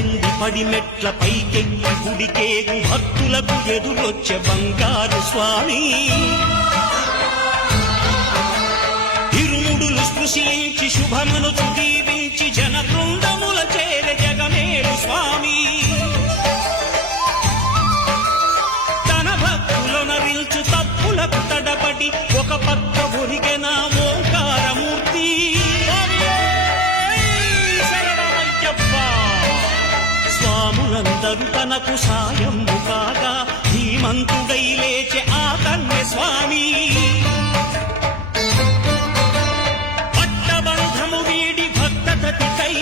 పల్లెంది పడిమెట్ల పైకెక్కి గుడికేగు భక్తులకు ఎదురొచ్చే బంగారు స్వామి ఇరుముడులు స్పృశించి శుభమనుచు దీవించి జన బృందముల చేర జగమేలు స్వామి తన భక్తులనరిల్చు తప్పులకు తడబడి ఒక పక్క ఒరిగెన ఓంకారమూర్తి స్వాములందరూ తనకు సాయము కాగా ధీమంతుడై లేచే ఆ కన్య స్వామి పట్టబంధము వీడి భక్తతతికై